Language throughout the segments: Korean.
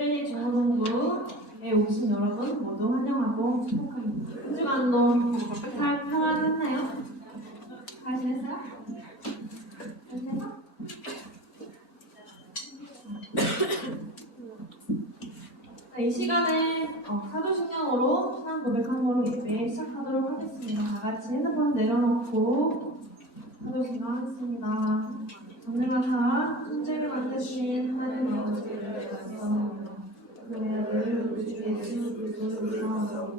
스릴리 중고등부에 오신 여러분 모두 환영하고 축복합니다. 한 주간도 잘 평안했나요? 잘 지냈어요? 잘 지냈어? 이 시간에 사도신경으로 신앙 고백한 거로 예배 시작하도록 하겠습니다. 다 같이 핸드폰 내려놓고 사도신경 하겠습니다. 전능하사 천지를 만드신 하나님 아버지를 감사합니다. 그의 아들 우리 예수 그리스도를 사랑하고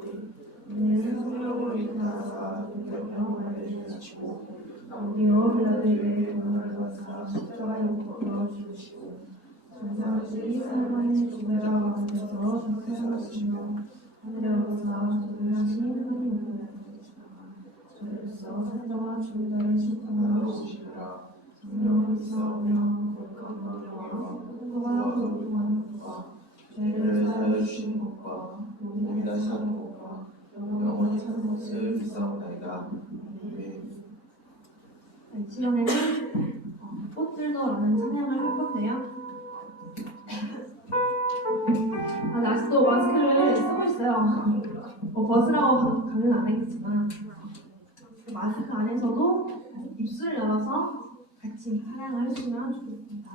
이는 성령으로 인하사 성경을 알려주시고 우리여 빌라도에게 돈을 받사 십자가에 못 박아 죽으시고 정사없이 사랑하는 주배라 가운데서 전사하시며 하늘에 오르사 전능하신 하나님을 저로서 산자와 죽은 자를 심판하러 오시리라. 성령을 싸우며 거룩한 마음과 풍부한 거룩한 것과 죄를 사하여 주시는 것과 몸이 다시 하는 것과 영원히 사는 것을 믿사옵나이다. 아멘. 이 시간에는 꽃들도라는 찬양을 할 건데요. 아직도 마스크를 쓰고 있어요. 벗으라고 가면 안 하겠지만 마스크 안에서도 입술을 열어서 같이 찬양을 해주시면 좋겠습니다.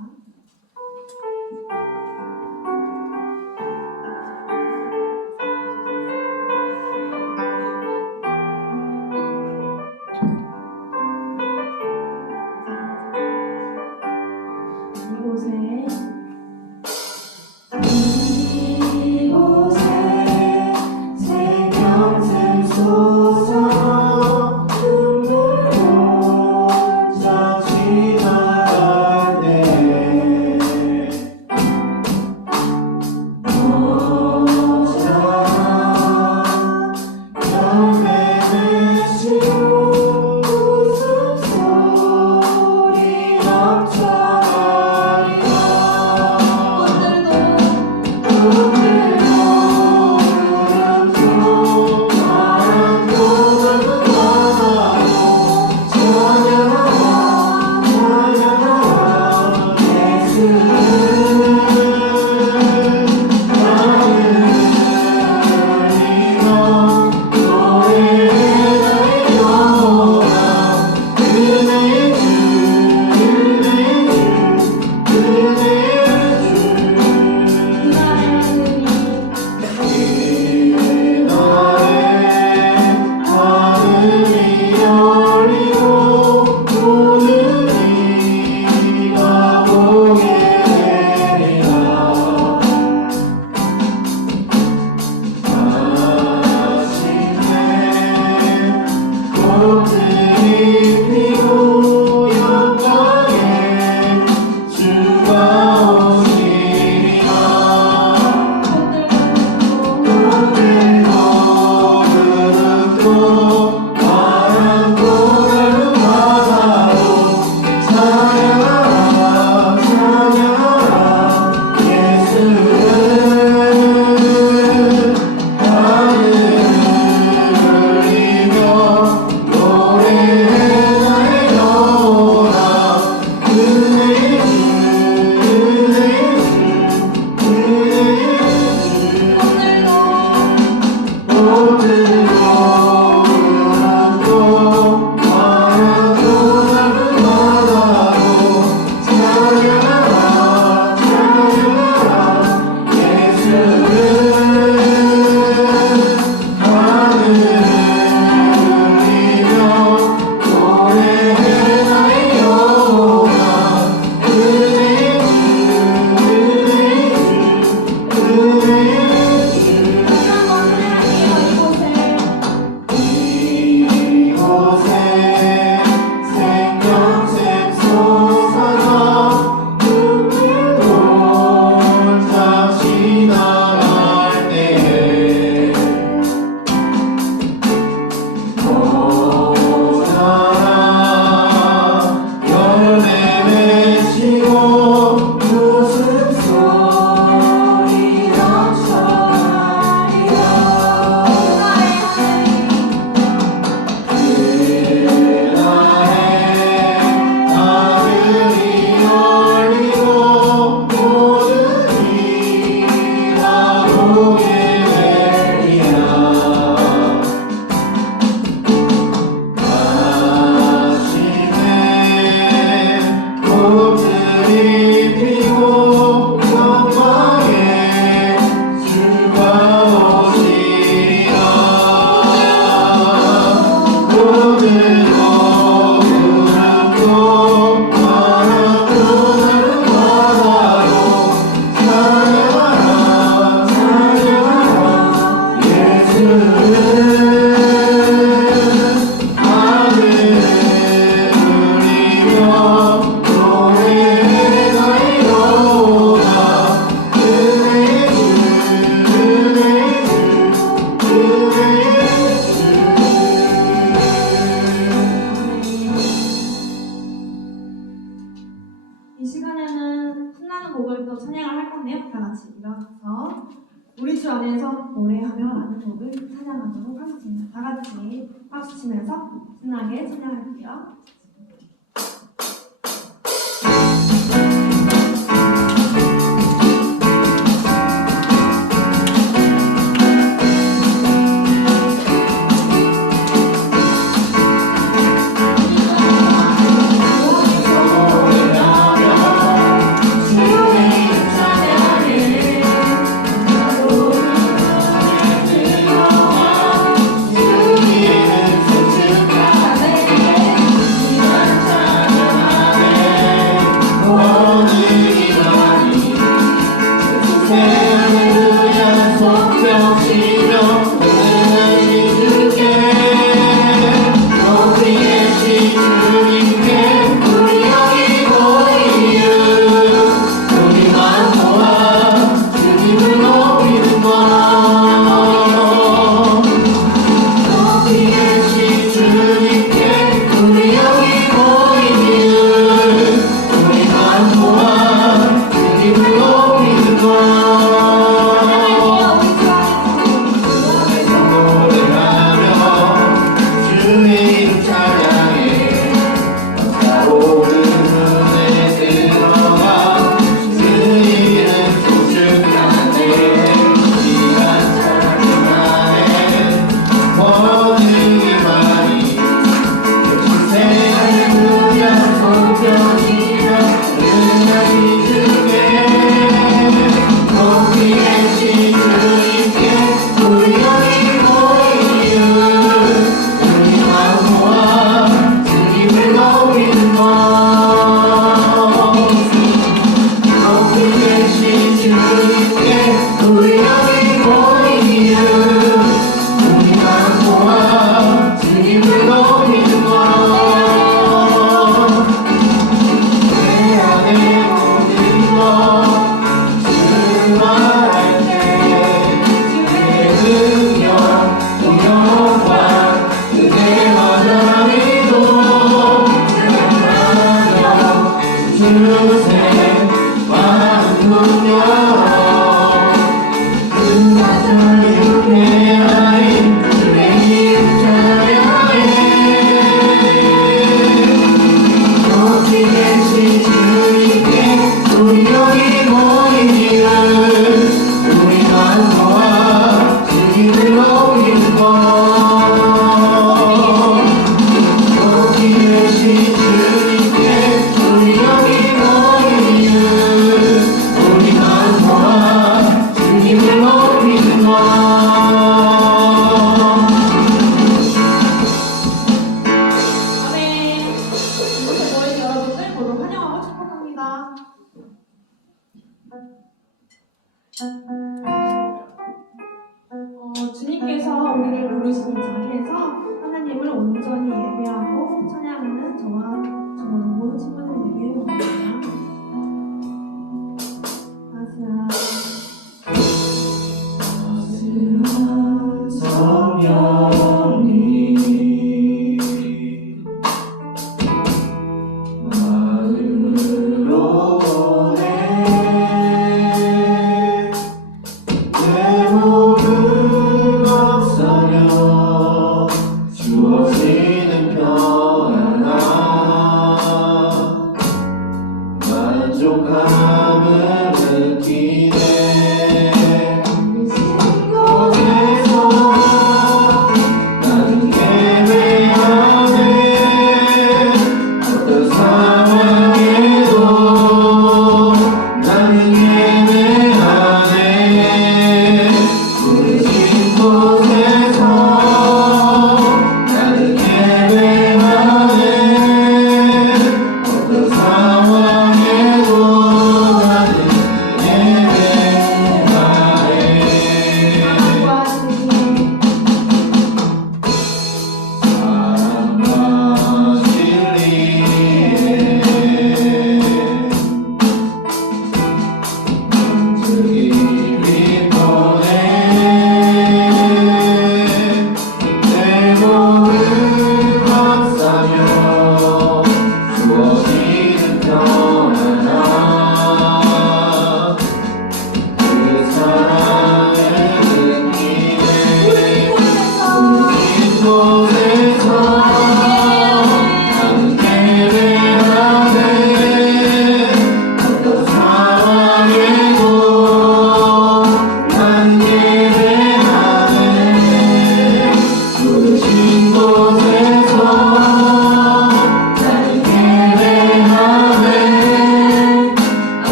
이 시간에는 신나는 곡을 또 찬양을 할 건데요. 다 같이 일어나서 우리 주 안에서 노래하며 라는 곡을 찬양하도록 하겠습니다. 다 같이 박수 치면서 신나게 찬양할게요. 주님께서 우리를 부르신 자리에서 하나님을 온전히 예배하고 찬양하는 저와 모든 친구들 되길 원합니다. 따스한 성령이 마음으로 보내 내 모든 걱정여 주어지는 평안아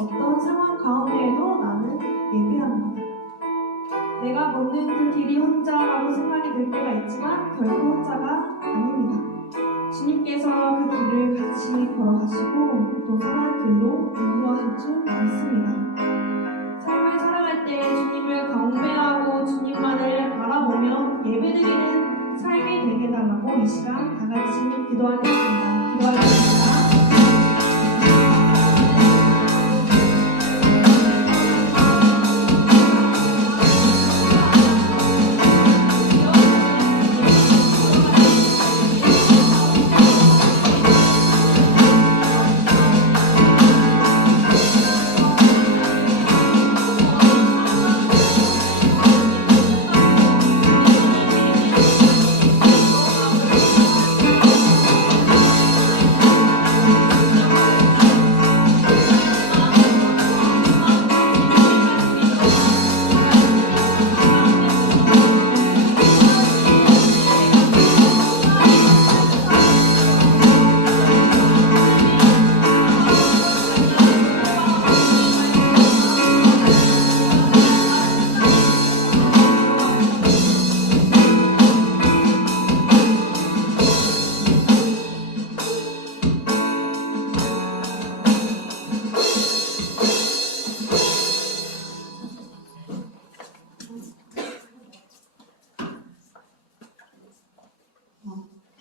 어떤 상황 가운데에도 나는 예배합니다. 내가 걷는 그 길이 혼자라고 생각이 들 때가 있지만 결코 혼자가 아닙니다. 주님께서 그 길을 같이 걸어가시고 또 선한 길로 인도하실 줄 믿습니다. 삶을 살아갈 때 주님을 경배하고 주님만을 바라보며 예배드리는 삶이 되게 해달라고 이 시간 다 같이 기도하겠습니다. 기도하겠습니다.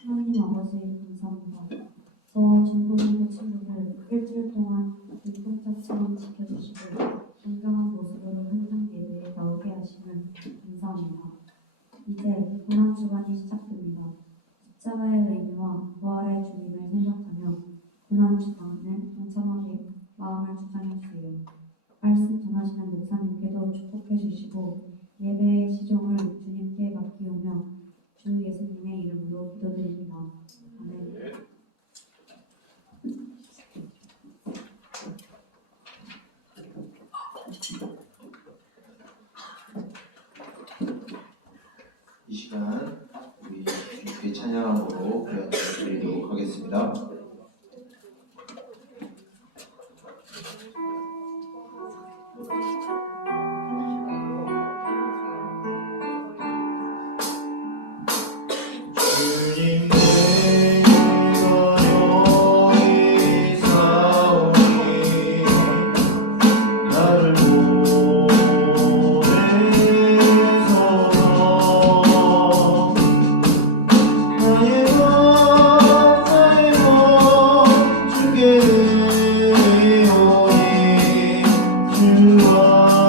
하나님 아버지 감사합니다. 저와 중고등부 친구들 일주일 동안 눈동자처럼 지켜주시고 건강한 모습으로 현장 예배에 나오게 하시면 감사합니다. 이제 고난 주간이 시작됩니다. 십자가의 의미와 부활의 주님을 생각하며 고난 주간에 동참하게 마음을 주장해 주세요. 말씀 전하시는 목사님께도 축복해 주시고 예배의 시종을 주님께 맡기오며 주 예수님의 이름으로 기도드립니다. 아멘. 이 시간 우리 주님께 찬양함으로 드리도록 하겠습니다. 주와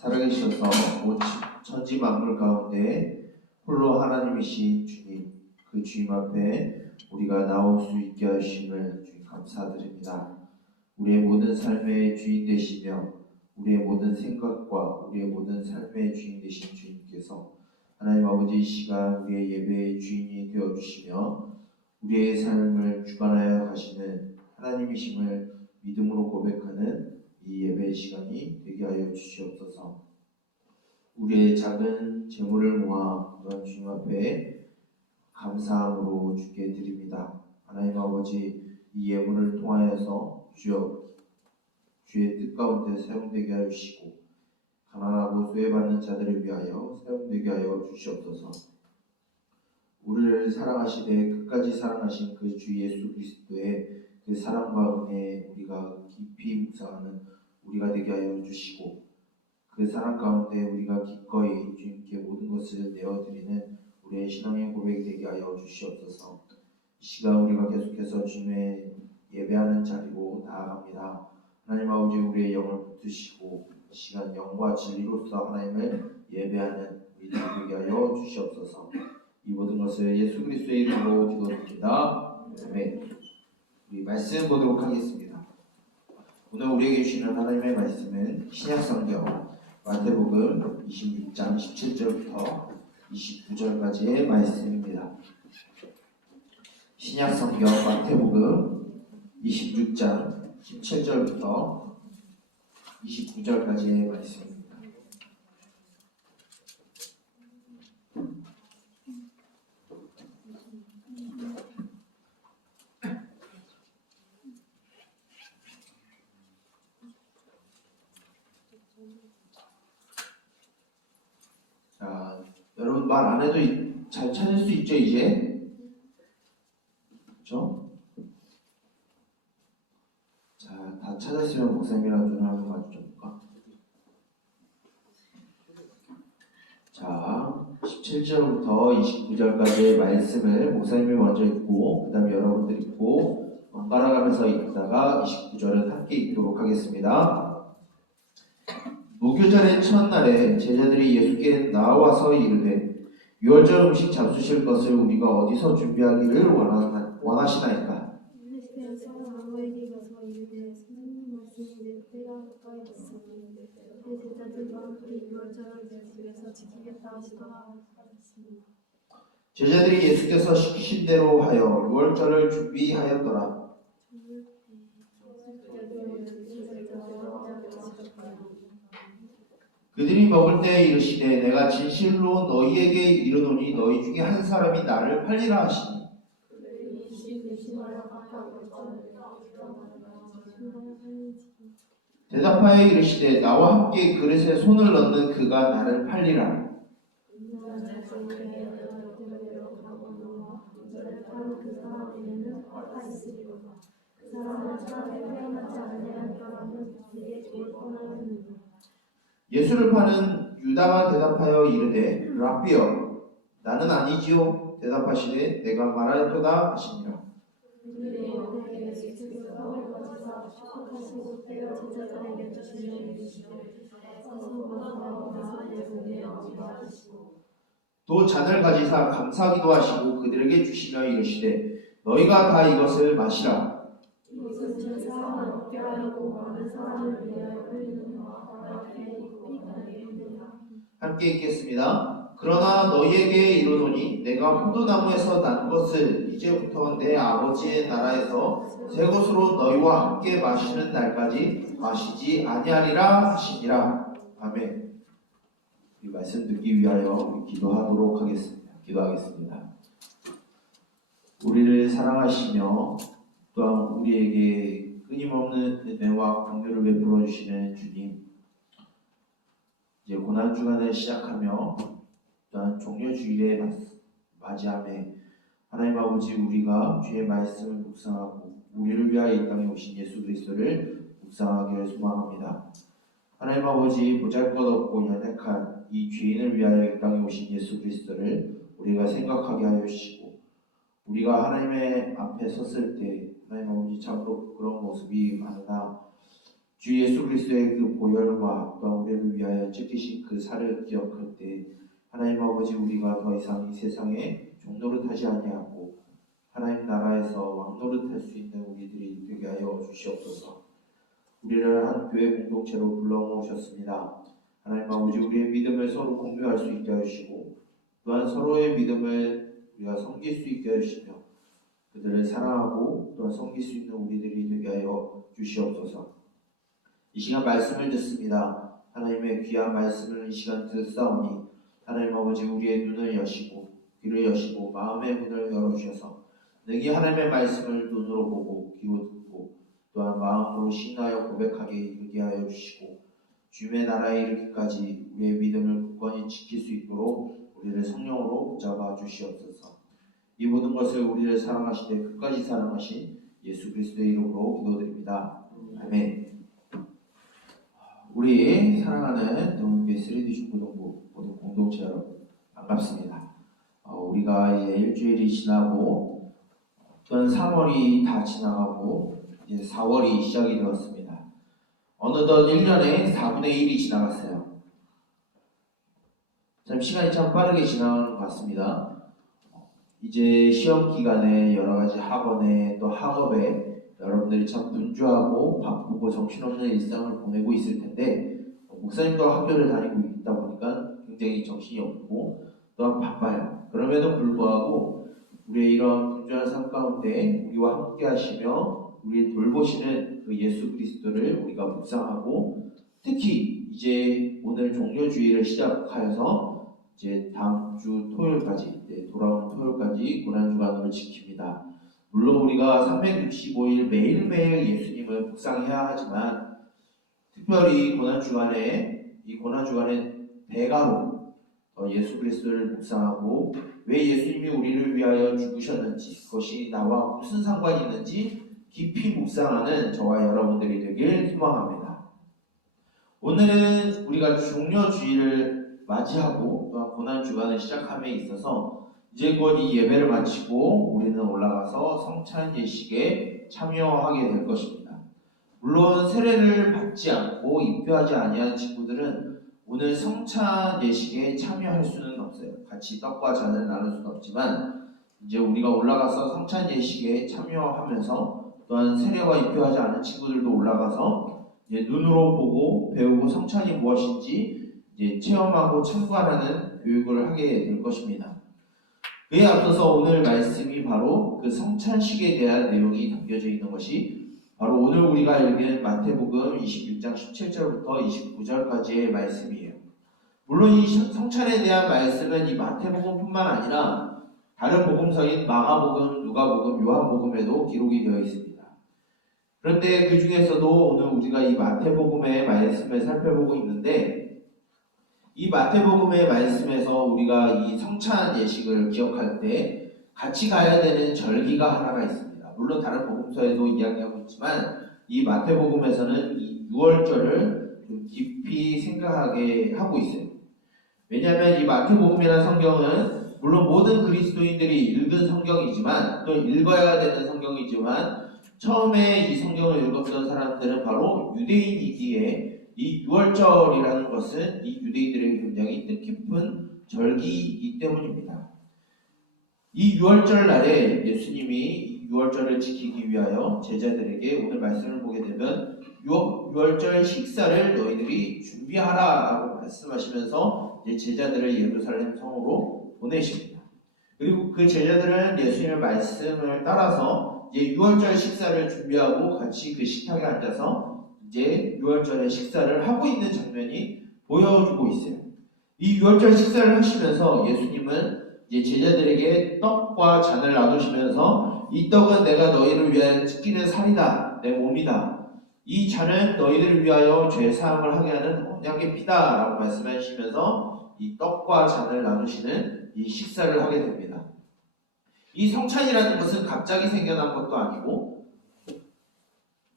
살아계셔서 온 천지 만물 가운데 홀로 하나님이신 주님, 그 주님 앞에 우리가 나올 수 있게 하심을 주님 감사드립니다. 우리의 모든 삶의 주인 되시며 우리의 모든 생각과 우리의 모든 삶의 주인 되신 주님께서 하나님 아버지 이 시간 우리의 예배의 주인이 되어주시며 우리의 삶을 주관하여 가시는 하나님이심을 믿음으로 고백하는 이 예배의 시간이 되게 하여 주시옵소서. 우리의 작은 재물을 모아 또한 주님 앞에 감사함으로 주께 드립니다. 하나님 아버지 이 예물을 통하여서 주여 주의 뜻 가운데 사용되게 하여 주시고 가난하고 소외받는 자들을 위하여 사용되게 하여 주시옵소서. 우리를 사랑하시되 끝까지 사랑하신 그 주 예수 그리스도의 그 사랑과 은혜에 우리가 깊이 묵상하는 우리가 되게 하여 주시고 그 사랑 가운데 우리가 기꺼이 주님께 모든 것을 내어드리는 우리의 신앙의 고백이 되게 하여 주시옵소서. 이 시간 우리가 계속해서 주님의 예배하는 자리로 나아갑니다. 하나님 아버지 우리의 영을 붙드시고 이 시간 영과 진리로서 하나님을 예배하는 우리 되게 하여 주시옵소서. 이 모든 것을 예수 그리스도의 이름으로 기도드립니다. 아멘. 우리 말씀 보도록 하겠습니다. 오늘 우리에게 주시는 하나님의 말씀은 신약성경 마태복음 26장 17절부터 29절까지의 말씀입니다. 신약성경 마태복음 26장 17절부터 29절까지의 말씀입니다. 자, 여러분 말 안 해도 잘 찾을 수 있죠 이제? 그렇죠? 자, 다 찾았으면 목사님이랑 눈을 한번 마주쳐볼까? 자, 17절부터 29절까지의 말씀을 목사님이 먼저 읽고 그 다음에 여러분들 읽고 번갈아 가면서 읽다가 29절은 함께 읽도록 하겠습니다. 무교절의 첫날에 제자들이 예수께 나와서 이르되 유월절 음식 잡수실 것을 우리가 어디서 준비하기를 원하시나이까? 예수께서 아무에게 가서 이르되 선생님 말씀이 내 때가 가까이 왔으니 내 제자들과 함께 유월절을 내 집에서 지키겠다 하시더라 하셨습니다. 제자들이 예수께서 시키신 대로 하여 유월절을 준비하였더라. 그들이 먹을 때에 이르시되 내가 진실로 너희에게 이르노니 너희 중에 한 사람이 나를 팔리라 하시니 대답하여 이르시되 나와 함께 그릇에 손을 넣는 그가 나를 팔리라. 예수를 파는 유다가 대답하여 이르되 랍비여 나는 아니지요. 대답하시되 내가 말하였도다 하시니라. 또 잔을 가지사 감사하기도 하시고 그들에게 주시며 이르시되 너희가 다 이것을 마시라. 함께 읽겠습니다. 그러나 너희에게 이르노니 내가 포도나무에서 난 것을 이제부터 내 아버지의 나라에서 새 것으로 너희와 함께 마시는 날까지 마시지 아니하리라 하시니라. 아멘. 이 말씀 듣기 위하여 기도하도록 하겠습니다. 기도하겠습니다. 우리를 사랑하시며 또한 우리에게 끊임없는 은혜와 긍휼을 베풀어 주시는 주님, 이제 고난 주간을 시작하며 또한 종려 주일에 맞이함에 하나님 아버지 우리가 주의 말씀을 묵상하고 우리를 위하여 이 땅에 오신 예수 그리스도를 묵상하기를 소망합니다. 하나님 아버지 보잘것없고 연약한 이 죄인을 위하여 이 땅에 오신 예수 그리스도를 우리가 생각하게 하여 주시고 우리가 하나님의 앞에 섰을 때 하나님 아버지 참으로 그런 모습이 많으나 주 예수 그리스도의 그 보혈과 또한 우리를 위하여 찢기신 그 살을 기억할 때 하나님 아버지 우리가 더 이상 이 세상에 종노릇하지 아니하고 하나님 나라에서 왕노릇할 수 있는 우리들이 되게 하여 주시옵소서. 우리를 한 교회 공동체로 불러모으셨습니다. 하나님 아버지 우리의 믿음을 서로 공유할 수 있게 하시고 또한 서로의 믿음을 우리가 섬길 수 있게 하시며 그들을 사랑하고 또한 섬길 수 있는 우리들이 되게 하여 주시옵소서. 이 시간 말씀을 듣습니다. 하나님의 귀한 말씀을 이 시간 듣사오니 하나님 아버지 우리의 눈을 여시고 귀를 여시고 마음의 문을 열어주셔서 능히 하나님의 말씀을 눈으로 보고 귀로 듣고 또한 마음으로 신하여 고백하게 이르게 하여 주시고 주님의 나라에 이르기까지 우리의 믿음을 굳건히 지킬 수 있도록 우리를 성령으로 붙잡아 주시옵소서. 이 모든 것을 우리를 사랑하시되 끝까지 사랑하신 예수 그리스도의 이름으로 기도드립니다. 아멘. 우리 사랑하는 동국교회 3D 중고등부 모든 공동체 여러분 반갑습니다. 우리가 이제 일주일이 지나고 또한 3월이 다 지나가고 이제 4월이 시작이 되었습니다. 어느덧 1년에 4분의 1이 지나갔어요. 참 시간이 참 빠르게 지나가는 것 같습니다. 이제 시험 기간에 여러 가지 학원에 또 학업에 여러분들이 참 분주하고 바쁘고 정신없는 일상을 보내고 있을 텐데 목사님도 학교를 다니고 있다 보니까 굉장히 정신이 없고 또한 바빠요. 그럼에도 불구하고 우리의 이런 분주한 삶 가운데 우리와 함께 하시며 우리를 돌보시는 그 예수 그리스도를 우리가 묵상하고 특히 이제 오늘 종료주의를 시작하여서 이제 다음 주 토요일까지 돌아오는 토요일까지 고난주간으로 지킵니다. 물론 우리가 365일 매일매일 예수님을 묵상해야 하지만 특별히 이 고난주간에 대가로 예수 그리스도를 묵상하고 왜 예수님이 우리를 위하여 죽으셨는지 그것이 나와 무슨 상관이 있는지 깊이 묵상하는 저와 여러분들이 되길 소망합니다. 오늘은 우리가 종료주의를 맞이하고 또한 고난주간을 시작함에 있어서 이제 곧 이 예배를 마치고 우리는 올라가서 성찬 예식에 참여하게 될 것입니다. 물론 세례를 받지 않고 입교하지 아니한 친구들은 오늘 성찬 예식에 참여할 수는 없어요. 같이 떡과 잔을 나눌 수는 없지만 이제 우리가 올라가서 성찬 예식에 참여하면서 또한 세례와 입교하지 않은 친구들도 올라가서 이제 눈으로 보고 배우고 성찬이 무엇인지 이제 체험하고 참관하는 교육을 하게 될 것입니다. 그에 앞서서 오늘 말씀이 바로 그 성찬식에 대한 내용이 담겨져 있는 것이 바로 오늘 우리가 읽은 마태복음 26장 17절부터 29절까지의 말씀이에요. 물론 이 성찬에 대한 말씀은 이 마태복음뿐만 아니라 다른 복음서인 마가복음, 누가복음, 요한복음에도 기록이 되어 있습니다. 그런데 그 중에서도 오늘 우리가 이 마태복음의 말씀을 살펴보고 있는데 이 마태복음의 말씀에서 우리가 이 성찬 예식을 기억할 때 같이 가야 되는 절기가 하나가 있습니다. 물론 다른 복음서에도 이야기하고 있지만 이 마태복음에서는 이 6월절을 좀 깊이 생각하게 하고 있어요. 왜냐하면 이 마태복음이라는 성경은 물론 모든 그리스도인들이 읽은 성경이지만 또 읽어야 되는 성경이지만 처음에 이 성경을 읽었던 사람들은 바로 유대인이기에 이 6월절이라는 것은 이 유대인들에게 굉장히 뜻깊은 절기이기 때문입니다. 이 6월절 날에 예수님이 6월절을 지키기 위하여 제자들에게 오늘 말씀을 보게 되면 6월절 식사를 너희들이 준비하라 라고 말씀하시면서 제자들을 예루살렘 성으로 보내십니다. 그리고 그 제자들은 예수님의 말씀을 따라서 이제 6월절 식사를 준비하고 같이 그 식탁에 앉아서 이제 6월절의 식사를 하고 있는 장면이 보여주고 있어요. 이 6월절 식사를 하시면서 예수님은 이제 제자들에게 떡과 잔을 나누시면서 이 떡은 내가 너희를 위하여 찢기는 살이다, 내 몸이다. 이 잔은 너희를 위하여 죄 사함을 하게 하는 언약의 피다 라고 말씀하시면서 이 떡과 잔을 나누시는 이 식사를 하게 됩니다. 이 성찬이라는 것은 갑자기 생겨난 것도 아니고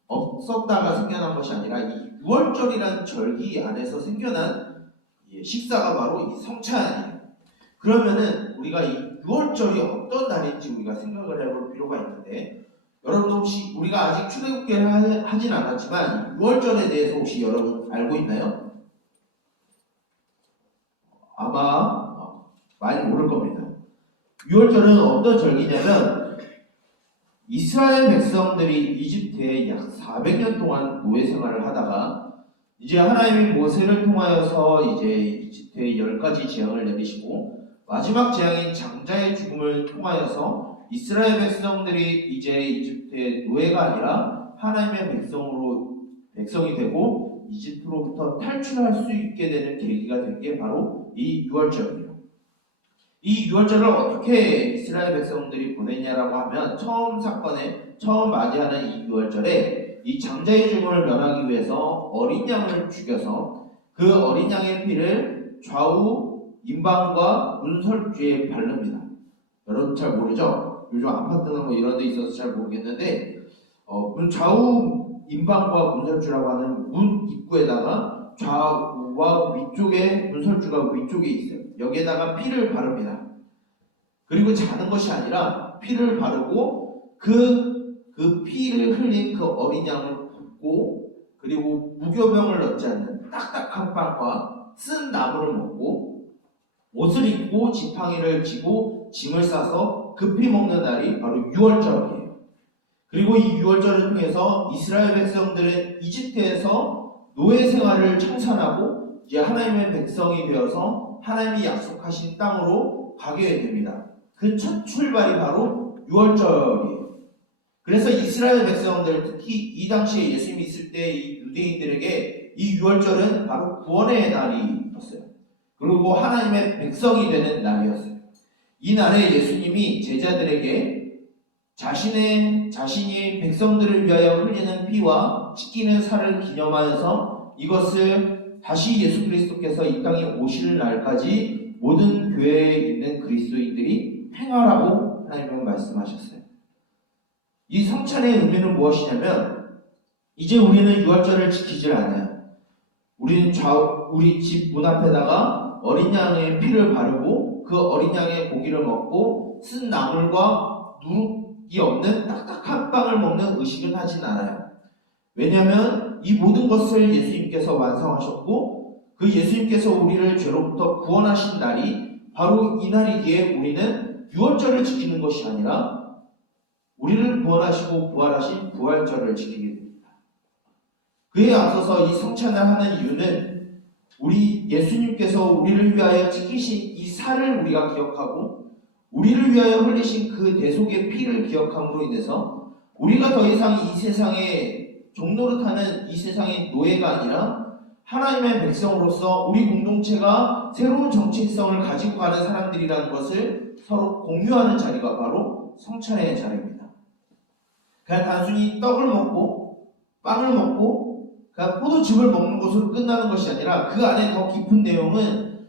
없었다가 생겨난 것이 아니라 이 6월절이라는 절기 안에서 생겨난 식사가 바로 이 성찬이에요. 그러면은 우리가 이 6월절이 어떤 날인지 우리가 생각을 해볼 필요가 있는데 여러분도 혹시 우리가 아직 출애굽기를 하진 않았지만 6월절에 대해서 혹시 여러분 알고 있나요? 아마 많이 모를 겁니다. 6월절은 어떤 절기냐면 이스라엘 백성들이 이집트에 약 400년 동안 노예 생활을 하다가 이제 하나님이 모세를 통하여서 이제 이집트에 10가지 재앙을 내리시고 마지막 재앙인 장자의 죽음을 통하여서 이스라엘 백성들이 이제 이집트의 노예가 아니라 하나님의 백성이 되고 이집트로부터 탈출할 수 있게 되는 계기가 된 게 바로 이 6월절이에요. 이 6월절을 어떻게 이스라엘 백성들이 보냈냐라고 하면 처음 맞이하는 이 6월절에 이 장자의 죽음을 면하기 위해서 어린 양을 죽여서 그 어린 양의 피를 좌우 임방과 문설주에 바릅니다. 여러분 잘 모르죠? 요즘 아파트나 뭐 이런 데 있어서 잘 모르겠는데 좌우 임방과 문설주라고 하는 문 입구에다가 좌우와 위쪽에 문설주가 위쪽에 있어요. 여기에다가 피를 바릅니다. 그리고 자는 것이 아니라 피를 바르고 그 피를 흘린 그 어린 양을 굽고 그리고 무교병을 넣지 않는 딱딱한 빵과 쓴 나무를 먹고 옷을 입고 지팡이를 쥐고 짐을 싸서 급히 먹는 날이 바로 6월절이에요. 그리고 이 6월절을 통해서 이스라엘 백성들은 이집트에서 노예 생활을 청산하고 이제 하나님의 백성이 되어서 하나님이 약속하신 땅으로 가게 됩니다. 그 첫 출발이 바로 6월절이에요. 그래서 이스라엘 백성들, 특히 이 당시에 예수님이 있을 때 이 유대인들에게 이 6월절은 바로 구원의 날이었어요. 그리고 하나님의 백성이 되는 날이었어요. 이 날에 예수님이 제자들에게 자신이 백성들을 위하여 흘리는 피와 찢기는 살을 기념하여서 이것을 다시 예수 그리스도께서 이 땅에 오실 날까지 모든 교회에 있는 그리스도인들이 행하라고 하나님은 말씀하셨어요. 이 성찬의 의미는 무엇이냐면 이제 우리는 6월절을 지키질 않아요. 우리는 우리 집 문 앞에다가 어린 양의 피를 바르고 그 어린 양의 고기를 먹고 쓴 나물과 누룩이 없는 딱딱한 빵을 먹는 의식은 하진 않아요. 왜냐하면 이 모든 것을 예수님께서 완성하셨고 그 예수님께서 우리를 죄로부터 구원하신 날이 바로 이 날이기에 우리는 6월절을 지키는 것이 아니라 우리를 구원하시고 부활하신 부활절을 지키게 됩니다. 그에 앞서서 이 성찬을 하는 이유는 우리 예수님께서 우리를 위하여 지키신 이 살을 우리가 기억하고 우리를 위하여 흘리신 그 대속의 피를 기억함으로 인해서 우리가 더 이상 이 세상에 종노릇하는 이 세상의 노예가 아니라 하나님의 백성으로서 우리 공동체가 새로운 정체성을 가지고 가는 사람들이라는 것을 서로 공유하는 자리가 바로 성찬의 자리입니다. 그냥 단순히 떡을 먹고 빵을 먹고 그냥 포도즙을 먹는 것으로 끝나는 것이 아니라 그 안에 더 깊은 내용은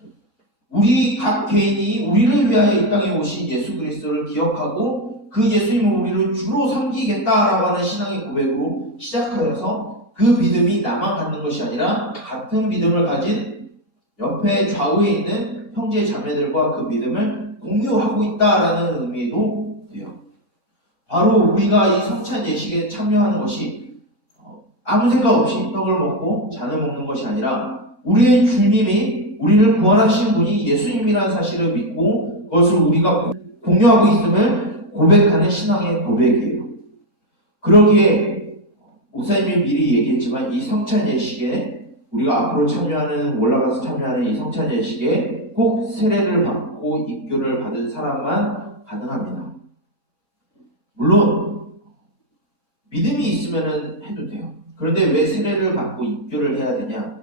우리 각 개인이 우리를 위하여 이 땅에 오신 예수 그리스도를 기억하고 그 예수님을 우리를 주로 섬기겠다라고 하는 신앙의 고백으로 시작하여서 그 믿음이 나만 갖는 것이 아니라 같은 믿음을 가진 옆에 좌우에 있는 형제 자매들과 그 믿음을 공유하고 있다라는 의미도 돼요. 바로 우리가 이 성찬 예식에 참여하는 것이 아무 생각 없이 떡을 먹고 잔을 먹는 것이 아니라 우리의 주님이 우리를 구원하신 분이 예수님이라는 사실을 믿고 그것을 우리가 공유하고 있음을 고백하는 신앙의 고백이에요. 그러기에 목사님이 미리 얘기했지만 이 성찬 예식에 우리가 앞으로 올라가서 참여하는 이 성찬 예식에 꼭 세례를 받고 입교를 받은 사람만 가능합니다. 물론 믿음이 있으면 해도 돼요. 그런데 왜 세례를 받고 입교를 해야 되냐?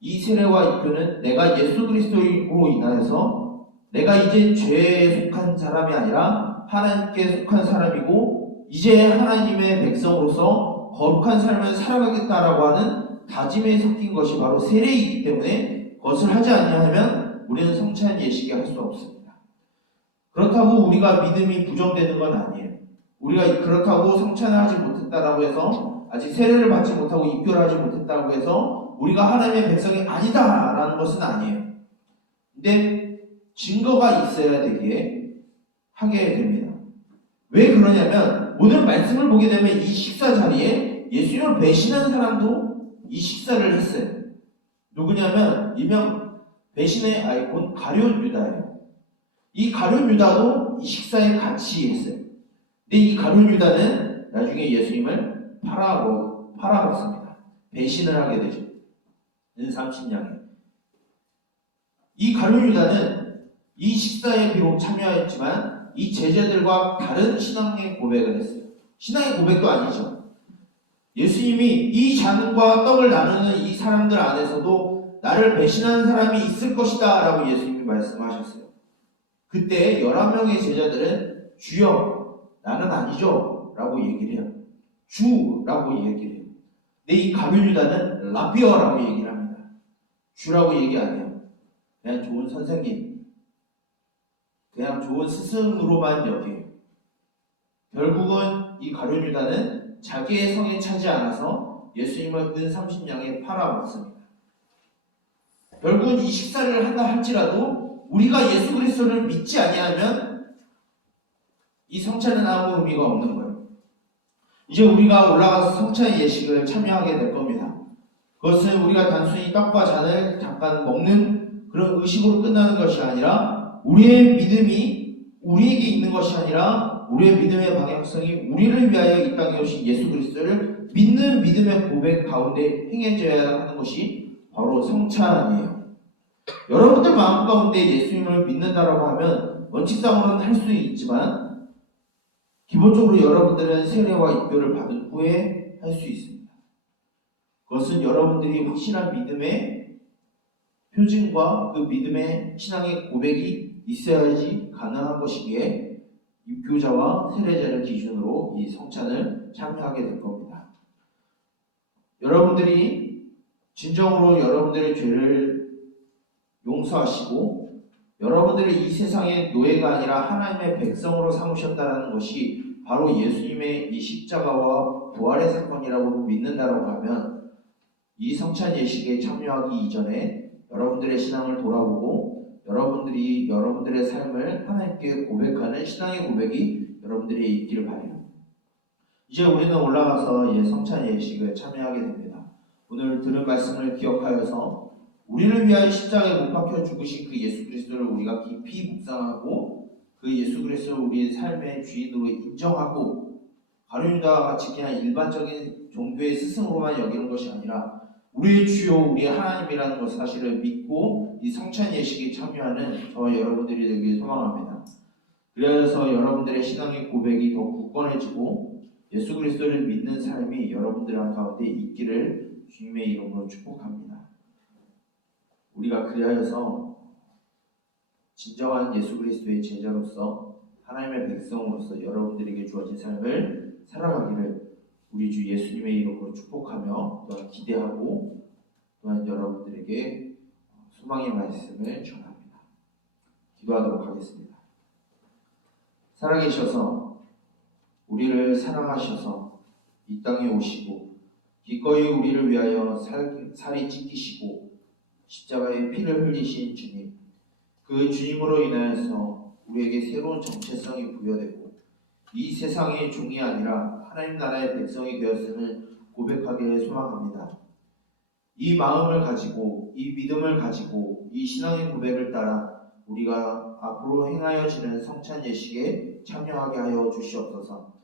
이 세례와 입교는 내가 예수 그리스도로 인하여서 내가 이제 죄에 속한 사람이 아니라 하나님께 속한 사람이고 이제 하나님의 백성으로서 거룩한 삶을 살아가겠다라고 하는 다짐에 섞인 것이 바로 세례이기 때문에 그것을 하지 아니하면 우리는 성찬 예식에 할 수 없습니다. 그렇다고 우리가 믿음이 부정되는 건 아니에요. 우리가 그렇다고 성찬을 하지 못했다라고 해서 아직 세례를 받지 못하고 입교를 하지 못했다고 해서 우리가 하나님의 백성이 아니다라는 것은 아니에요. 근데 증거가 있어야 되기에 하게 됩니다. 왜 그러냐면 오늘 말씀을 보게 되면 이 식사 자리에 예수님을 배신한 사람도 이 식사를 했어요. 누구냐면 일명 배신의 아이콘 가룟 유다예요. 이 가룟 유다도 이 식사에 같이 했어요. 근데 이 가룟 유다는 나중에 예수님을 팔아먹습니다. 배신을 하게 되죠. 은30냥에. 이 가룟 유다는 이 식사에 비록 참여했지만 이 제자들과 다른 신앙의 고백을 했어요. 신앙의 고백도 아니죠. 예수님이 이 잔과 떡을 나누는 이 사람들 안에서도 나를 배신하는 사람이 있을 것이다 라고 예수님이 말씀하셨어요. 그때 11명의 제자들은 주여 나는 아니죠 라고 얘기를 해요. 주라고 얘기를 해요. 근데 이 가룟 유다는 라비어라고 얘기를 합니다. 주라고 얘기 안 해요. 그냥 좋은 선생님, 그냥 좋은 스승으로만 여겨요. 결국은 이 가룟 유다는 자기의 성에 차지 않아서 예수님을 은30냥에 팔아먹습니다. 결국은 이 식사를 한다 할지라도 우리가 예수 그리스도를 믿지 아니하면 이 성찬은 아무 의미가 없는 거예요. 이제 우리가 올라가서 성찬 예식을 참여하게 될 겁니다. 그것은 우리가 단순히 떡과 잔을 잠깐 먹는 그런 의식으로 끝나는 것이 아니라 우리의 믿음이 우리에게 있는 것이 아니라 우리의 믿음의 방향성이 우리를 위하여 이 땅에 오신 예수 그리스도를 믿는 믿음의 고백 가운데 행해져야 하는 것이 바로 성찬이에요. 여러분들 마음 가운데 예수님을 믿는다라고 하면 원칙상으로는 할 수 있지만 기본적으로 여러분들은 세례와 입교를 받은 후에 할 수 있습니다. 그것은 여러분들이 확실한 믿음의 표징과 그 믿음의 신앙의 고백이 있어야지 가능한 것이기에 입교자와 세례자를 기준으로 이 성찬을 참여하게 될 겁니다. 여러분들이 진정으로 여러분들의 죄를 용서하시고 여러분들을 이 세상의 노예가 아니라 하나님의 백성으로 삼으셨다는 것이 바로 예수님의 이 십자가와 부활의 사건이라고 믿는다고 하면 이 성찬 예식에 참여하기 이전에 여러분들의 신앙을 돌아보고 여러분들이 여러분들의 삶을 하나님께 고백하는 신앙의 고백이 여러분들이 있기를 바라요. 이제 우리는 올라가서 성찬 예식을 참여하게 됩니다. 오늘 들은 말씀을 기억하여서 우리를 위하여 십자가에 못 박혀 죽으신 그 예수 그리스도를 우리가 깊이 묵상하고 그 예수 그리스도를 우리의 삶의 주인으로 인정하고 가룟 유다와 같이 그냥 일반적인 종교의 스승으로만 여기는 것이 아니라 우리의 주요 우리의 하나님이라는 것 사실을 믿고 이 성찬 예식에 참여하는 저와 여러분들이 되길 소망합니다. 그래서 여러분들의 신앙의 고백이 더 굳건해지고 예수 그리스도를 믿는 삶이 여러분들 가운데 있기를 주님의 이름으로 축복합니다. 우리가 그리하여서 진정한 예수 그리스도의 제자로서 하나님의 백성으로서 여러분들에게 주어진 삶을 살아가기를 우리 주 예수님의 이름으로 축복하며 또한 기대하고 또한 여러분들에게 소망의 말씀을 전합니다. 기도하도록 하겠습니다. 살아계셔서 우리를 사랑하셔서 이 땅에 오시고 기꺼이 우리를 위하여 살이 찢기시고 십자가에 피를 흘리신 주님, 그 주님으로 인하여서 우리에게 새로운 정체성이 부여되고 이 세상의 종이 아니라 하나님 나라의 백성이 되었음을 고백하기를 소망합니다. 이 마음을 가지고 이 믿음을 가지고 이 신앙의 고백을 따라 우리가 앞으로 행하여지는 성찬 예식에 참여하게 하여 주시옵소서.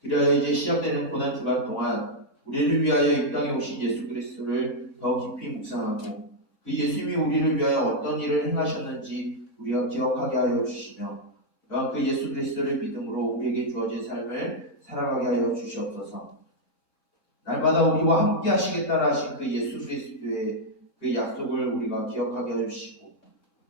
그리하여 이제 시작되는 고난 주간 동안 우리를 위하여 이 땅에 오신 예수 그리스도를 더 깊이 묵상하고 그 예수님이 우리를 위하여 어떤 일을 행하셨는지 우리가 기억하게 하여 주시며 또한 그 예수 그리스도를 믿음으로 우리에게 주어진 삶을 살아가게 하여 주시옵소서. 날마다 우리와 함께 하시겠다라 하신 그 예수 그리스도의 그 약속을 우리가 기억하게 하여 주시고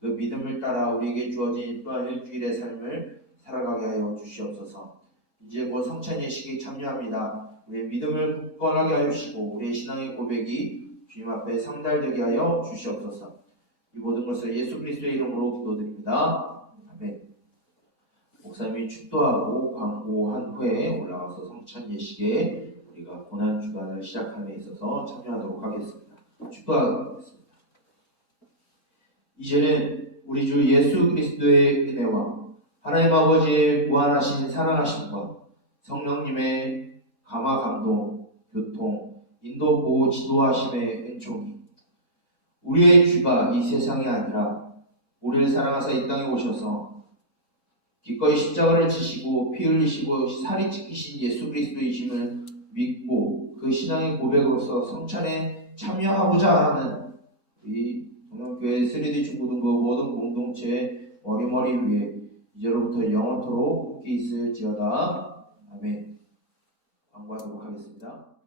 그 믿음을 따라 우리에게 주어진 또한 일주일의 삶을 살아가게 하여 주시옵소서. 이제 곧 성찬 예식에 참여합니다. 우리의 믿음을 굳건하게 하여 주시고 우리의 신앙의 고백이 주님 앞에 상달되게 하여 주시옵소서. 이 모든 것을 예수 그리스도의 이름으로 기도드립니다. 아멘. 목사님이 축도하고 광고한 후에 올라가서 성찬 예식에 우리가 고난 주간을 시작함에 있어서 참여하도록 하겠습니다. 축도하겠습니다. 이제는 우리 주 예수 그리스도의 은혜와 하나님 아버지의 무한하신 사랑하심과 성령님의 감화 감동, 교통, 인도 보호 지도하심의 은총이 우리의 귀가 이 세상이 아니라 우리를 사랑하사 이 땅에 오셔서 기꺼이 십자가를 지시고 피 흘리시고 살이 찢기신 예수 그리스도이심을 믿고 그 신앙의 고백으로서 성찬에 참여하고자 하는 우리 동영교회 3D 중고등부 모든 공동체의 머리머리 위에 이제로부터 영원토록 함께 있을지어다. 아멘. 광고하도록 하겠습니다.